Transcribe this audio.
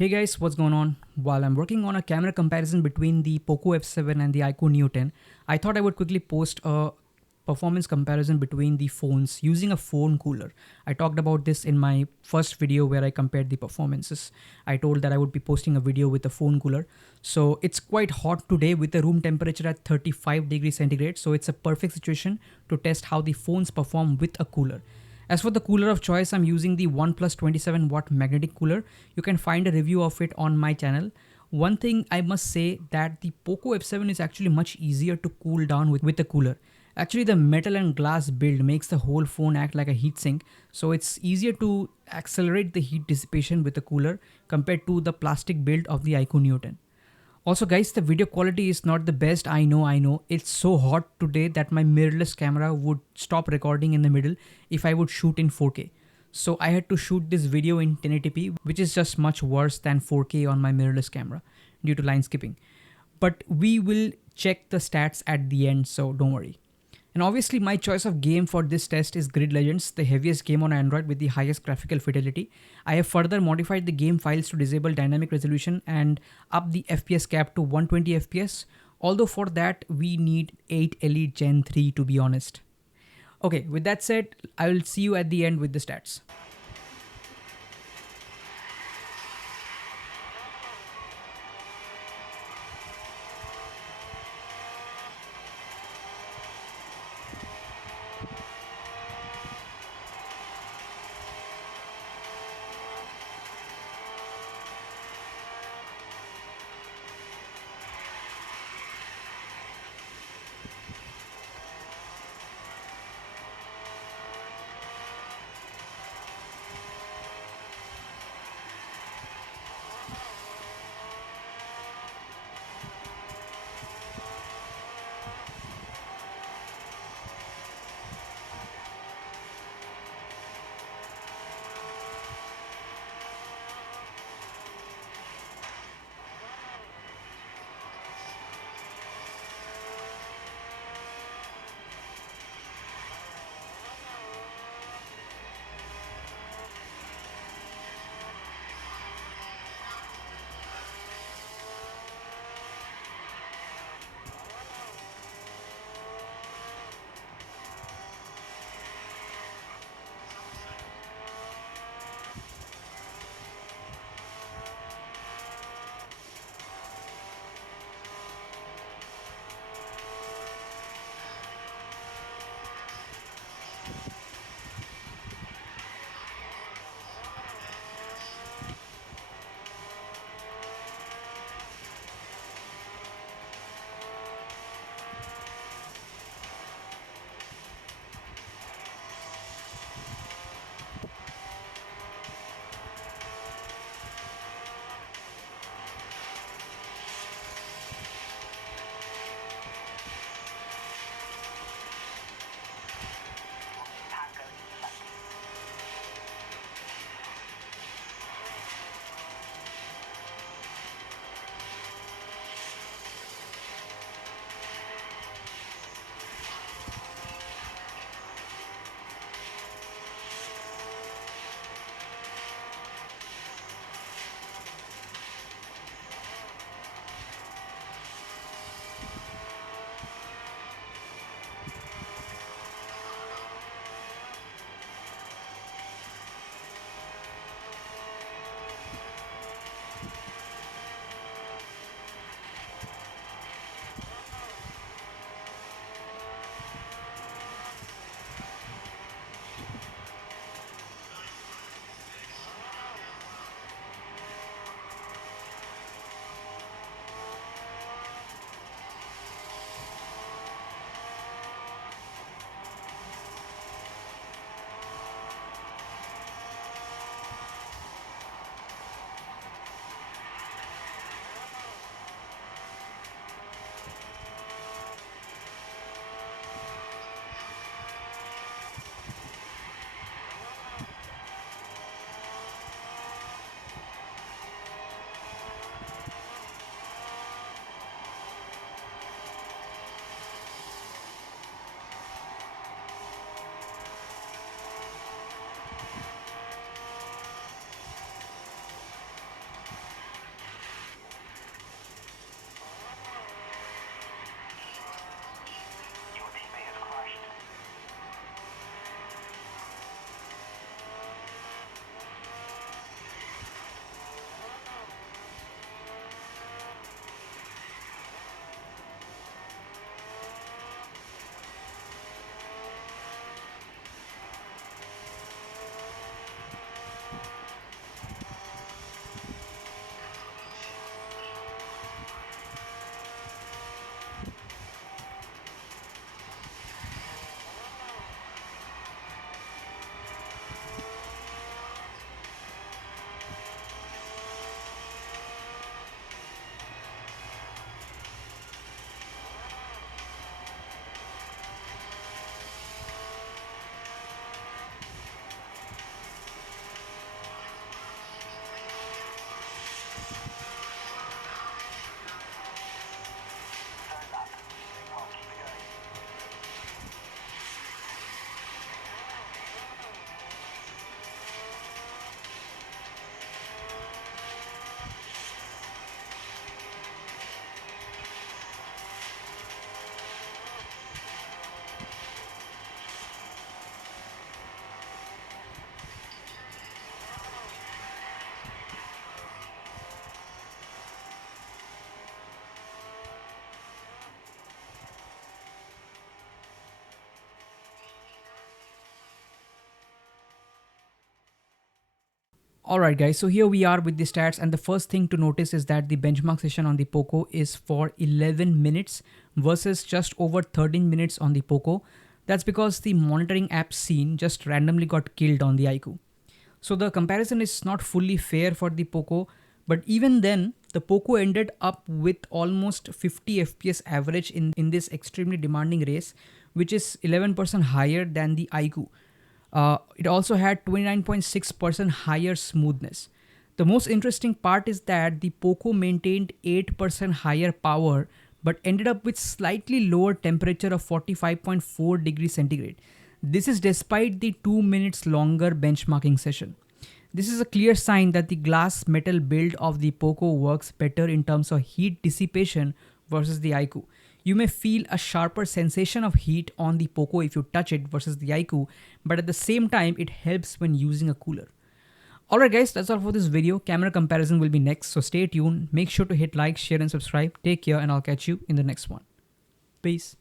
Hey guys, what's going on? While I'm working on a camera comparison between the Poco F7 and the iQOO Neo 10, I thought I would quickly post a performance comparison between the phones using a phone cooler. I talked about this in my first video where I compared the performances. I told that I would be posting a video with a phone cooler. So it's quite hot today with the room temperature at 35 degrees centigrade. So it's a perfect situation to test how the phones perform with a cooler. As for the cooler of choice, I'm using the OnePlus 27 watt magnetic cooler. You can find a review of it on my channel. One thing I must say that the Poco F7 is actually much easier to cool down with the cooler. Actually, the metal and glass build makes the whole phone act like a heatsink, so it's easier to accelerate the heat dissipation with the cooler compared to the plastic build of the iQOO Neo 10. Also guys, the video quality is not the best. I know. It's so hot today that my mirrorless camera would stop recording in the middle if I would shoot in 4K. So I had to shoot this video in 1080p, which is just much worse than 4K on my mirrorless camera due to line skipping. But we will check the stats at the end, so don't worry. And obviously my choice of game for this test is Grid Legends, the heaviest game on Android with the highest graphical fidelity. I have further modified the game files to disable dynamic resolution and up the FPS cap to 120 FPS, although for that we need 8 Elite Gen 3 to be honest. Okay, with that said, I will see you at the end with the stats. Alright guys, so here we are with the stats, and the first thing to notice is that the benchmark session on the Poco is for 11 minutes versus just over 13 minutes on the Poco. That's because the monitoring app scene just randomly got killed on the iQOO. So the comparison is not fully fair for the Poco, but even then, the Poco ended up with almost 50 FPS average in this extremely demanding race, which is 11% higher than the iQOO. It also had 29.6% higher smoothness. The most interesting part is that the Poco maintained 8% higher power but ended up with slightly lower temperature of 45.4 degrees centigrade. This is despite the 2 minutes longer benchmarking session. This is a clear sign that the glass metal build of the Poco works better in terms of heat dissipation versus the iQOO. You may feel a sharper sensation of heat on the Poco if you touch it versus the iQOO, but at the same time, it helps when using a cooler. Alright guys, that's all for this video. Camera comparison will be next, so stay tuned. Make sure to hit like, share and subscribe. Take care and I'll catch you in the next one. Peace.